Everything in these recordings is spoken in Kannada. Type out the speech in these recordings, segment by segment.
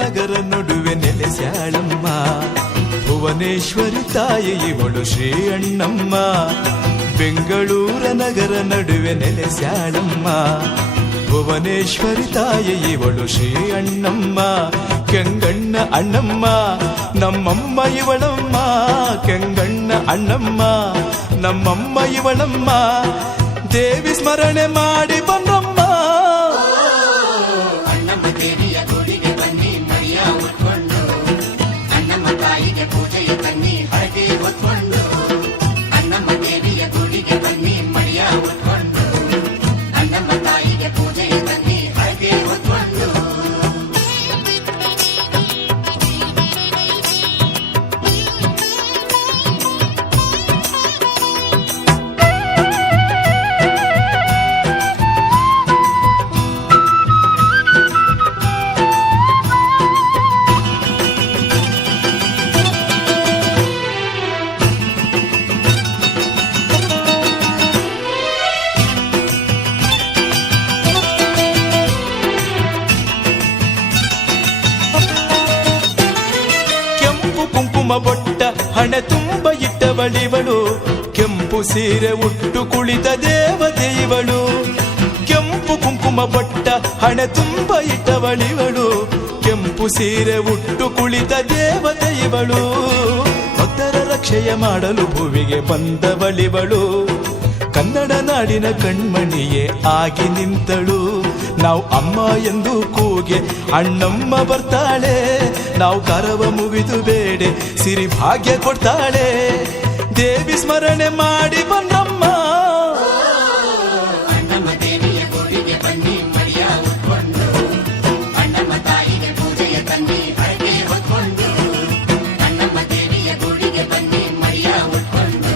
ನಗರ ನಡುವೆ ನೆಲೆಸ್ಯಾಳಮ್ಮ. ಭುವನೇಶ್ವರಿ ತಾಯಿ ಇವಳು ಶ್ರೀ ಅಣ್ಣಮ್ಮ. ಬೆಂಗಳೂರ ನಗರ ನಡುವೆ ನೆಲೆಸ್ಯಾಳಮ್ಮ. ಭುವನೇಶ್ವರಿ ತಾಯಿ ಇವಳು ಶ್ರೀ ಅಣ್ಣಮ್ಮ. ಕೆಂಗಣ್ಣ ಅಣ್ಣಮ್ಮ ನಮ್ಮಮ್ಮ ಇವಳಮ್ಮ. ಕೆಂಗಣ್ಣ ಅಣ್ಣಮ್ಮ ನಮ್ಮಮ್ಮ ಇವಳಮ್ಮ. ದೇವಿ ಸ್ಮರಣೆ ಮಾಡಿ ಬಂದಮ್ಮ. ಅಣ್ಣಮ್ಮ ದೇವಿಯ ಗುಡಿಗೆ ಬನ್ನಿ ಮಡಿಯ ಉಟ್ಕೊಂಡು, ಅಣ್ಣಮ್ಮ ತಾಯಿಗೆ ಪೂಜೆಯ ತನ್ನಿ ಹರಕೆ ಹೊತ್ಕೊಂಡು. ಅಣ್ಣಮ್ಮ ದೇವಿಯ ಗುಡಿಗೆ ಬನ್ನಿ ಮಡಿಯ ಉಟ್ಕೊಂಡು, ಅಣ್ಣಮ್ಮ ತಾಯಿಗೆ ಪೂಜೆಯ ತನ್ನಿ ಹರಕೆ ಹೊತ್ಕೊಂಡು. ಕುಂಕುಮ ಬೊಟ್ಟ ಹಣೆ ತುಂಬ ಇಟ್ಟವಳಿವಳು. ಕೆಂಪು ಸೀರೆ ಉಟ್ಟು ಕುಳಿತ ದೇವತೆ ಇವಳು. ಕೆಂಪು ಕುಂಕುಮ ಬೊಟ್ಟ ಹಣೆ ತುಂಬ ಇಟ್ಟವಳಿವಳು. ಕೆಂಪು ಸೀರೆ ಉಟ್ಟು ಕುಳಿತ ದೇವತೆ ಇವಳು. ಭಕ್ತರ ರಕ್ಷೆಯ ಮಾಡಲು ಭುವಿಗೆ ಬಂದವಳಿವಳು. ಕನ್ನಡ ನಾಡಿನ ಕಣ್ಮಣಿಯೇ ಆಗಿ ನಿಂತಳು. ನಾವು ಅಮ್ಮ ಎಂದು ಕೂಗೆ ಅಣ್ಣಮ್ಮ ಬರ್ತಾಳೆ. ನಾವು ಕರವ ಮುಗಿದು ಬೇಡೆ ಸಿರಿ ಭಾಗ್ಯ ಕೊಡ್ತಾಳೆ. ದೇವಿ ಸ್ಮರಣೆ ಮಾಡಿ ಬಂದಮ್ಮ. ಅಣ್ಣಮ್ಮ ದೇವಿಯ ಗುಡಿಗೆ ಬನ್ನಿ ಮಡಿಯ ಉಟ್ಕೊಂಡು, ಅಣ್ಣಮ್ಮ ತಾಯಿಗೆ ಪೂಜೆಯ ತನ್ನಿ ಹರಕೆ ಹೊತ್ಕೊಂಡು. ಅಣ್ಣಮ್ಮ ದೇವಿಯ ಗುಡಿಗೆ ಬನ್ನಿ ಮಡಿಯ ಉಟ್ಕೊಂಡು,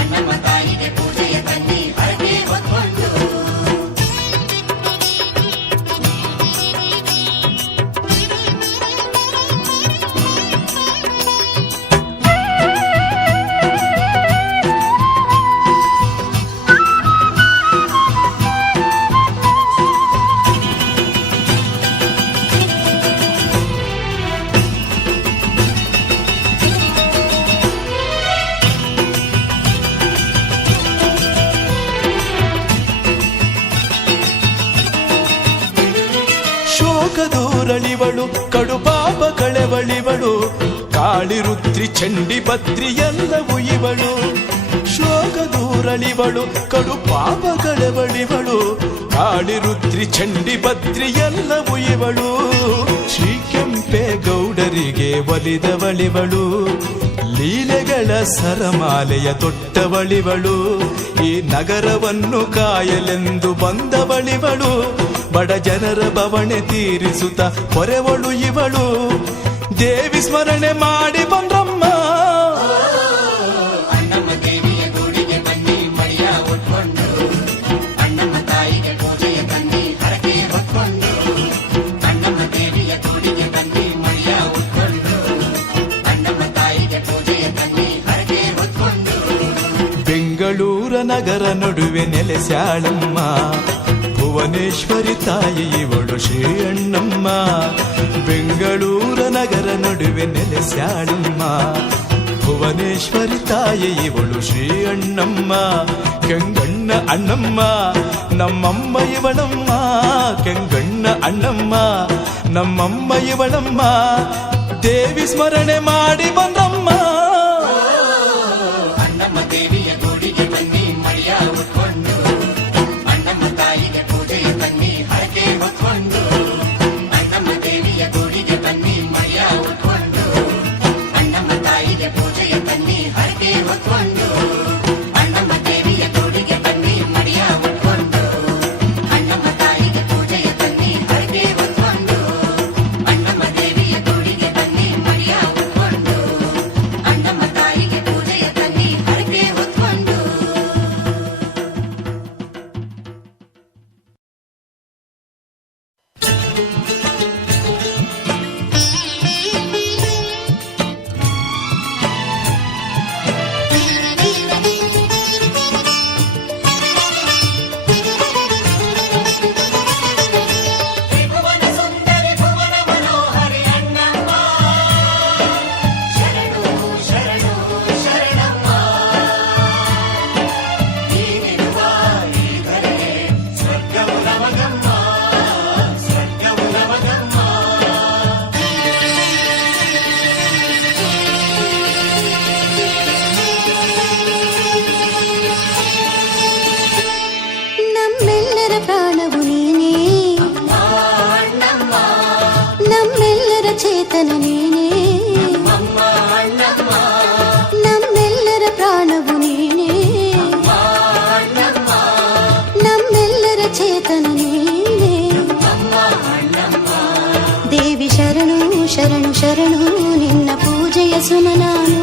ಅಣ್ಣಮ್ಮ ತಾಯಿಗೆ ಪೂಜೆಯ ತನ್ನಿ ಹರಕೆ ಹೊತ್ಕೊಂಡು. ದೂರಳಿವಳು ಕಡು ಪಾಪ ಕಳೆವಳಿವಳು. ಕಾಳಿ ರುದ್ರಿ ಚಂಡಿ ಭದ್ರಿ ಎಲ್ಲವೂ ಇವಳು. ಶೋಕ ದೂರಳಿವಳು ಕಡು ಪಾಪ ಕಳೆವಳಿವಳು. ಕಾಳಿ ರುದ್ರಿ ಚಂಡಿ ಭದ್ರಿ ಎಲ್ಲವೂ ಇವಳು. ಶ್ರೀ ಕೆಂಪೇಗೌಡರಿಗೆ ಒಲಿದವಳಿವಳು. ಲೀಲೆಗಳ ಸರಮಾಲೆಯ ತೊಟ್ಟವಳಿವಳು. ಈ ನಗರವನ್ನು ಕಾಯಲೆಂದು ಬಂದವಳಿವಳು. ಬಡ ಜನರ ಬವಣೆ ತೀರಿಸುತ್ತ ಹೊರೆವಳು ಇವಳು. ದೇವಿ ಸ್ಮರಣೆ ಮಾಡಿ ಬಂದಮ್ಮ. ಅಣ್ಣಮ್ಮ ದೇವಿಯ ಗುಡಿಗೆ ಬನ್ನಿ ಮಡಿಯ ಉಟ್ಕೊಂಡು, ಅಣ್ಣಮ್ಮ ತಾಯಿಗೆ ಪೂಜೆಯ ತನ್ನಿ ಹರಕೆ ಹೊತ್ಕೊಂಡು. ಅಣ್ಣಮ್ಮ ದೇವಿಯ ಗುಡಿಗೆ ಬನ್ನಿ ಮಡಿಯ ಉಟ್ಕೊಂಡು, ಅಣ್ಣಮ್ಮ ತಾಯಿಗೆ ಪೂಜೆಯ ತನ್ನಿ ಹರಕೆ ಹೊತ್ಕೊಂಡು. ಬೆಂಗಳೂರ ನಗರ ನಡುವೆ ನೆಲೆಸ್ಯಾಳಮ್ಮ. ಭುವನೇಶ್ವರಿ ತಾಯಿ ಇವಳು ಶ್ರೀ ಅಣ್ಣಮ್ಮ. ಬೆಂಗಳೂರ ನಗರ ನಡುವೆ ನೆಲೆಸ್ಯಾಳಮ್ಮ. ಭುವನೇಶ್ವರಿ ತಾಯಿ ಇವಳು ಶ್ರೀ ಅಣ್ಣಮ್ಮ. ಕೆಂಗಣ್ಣ ಅಣ್ಣಮ್ಮ ನಮ್ಮಮ್ಮ ಇವಳಮ್ಮ. ಕೆಂಗಣ್ಣ ಅಣ್ಣಮ್ಮ ನಮ್ಮಮ್ಮ ಇವಳಮ್ಮ. ದೇವಿ ಸ್ಮರಣೆ ಮಾಡಿ ಬಂದಮ್ಮ. ಅಣ್ಣಮ್ಮ ದೇವಿಯ ಗುಡಿಗೆ ಬನ್ನಿ ಮಡಿಯ ಉಟ್ಕೊಂಡು, ಅಣ್ಣಮ್ಮ ತಾಯಿಗೆ ಪೂಜೆಯ ತನ್ನಿ ಹರಕೆ ಹೊತ್ಕೊಂಡು. ಅಣ್ಣಮ್ಮ ದೇವಿಯ ಗುಡಿಗೆ ಬನ್ನಿ ಮಡಿಯ ಉಟ್ಕೊಂಡು, ಅಣ್ಣಮ್ಮ ತಾಯಿಗೆ ಪೂಜೆಯ ತನ್ನಿ ಹರಕೆ ಹೊತ್ಕೊಂಡು. ಅಣ್ಣಮ್ಮ ದೇವಿಯ ಗುಡಿಗೆ ಬನ್ನಿ ಮಡಿಯ ಉಟ್ಕೊಂಡು, ಅಣ್ಣಮ್ಮ ತಾಯಿಗೆ ಪೂಜೆಯ ತನ್ನಿ ಹರಕೆ ಹೊತ್ಕೊಂಡು. ಅಣ್ಣಮ್ಮ ದೇವಿಯ ಗುಡಿಗೆ ಬನ್ನಿ ಮಡಿಯ ಉಟ್ಕೊಂಡು, ಶರಣು ಶರಣು ನಿನ್ನ ಪೂಜೆಯ ಸುಮನಾನು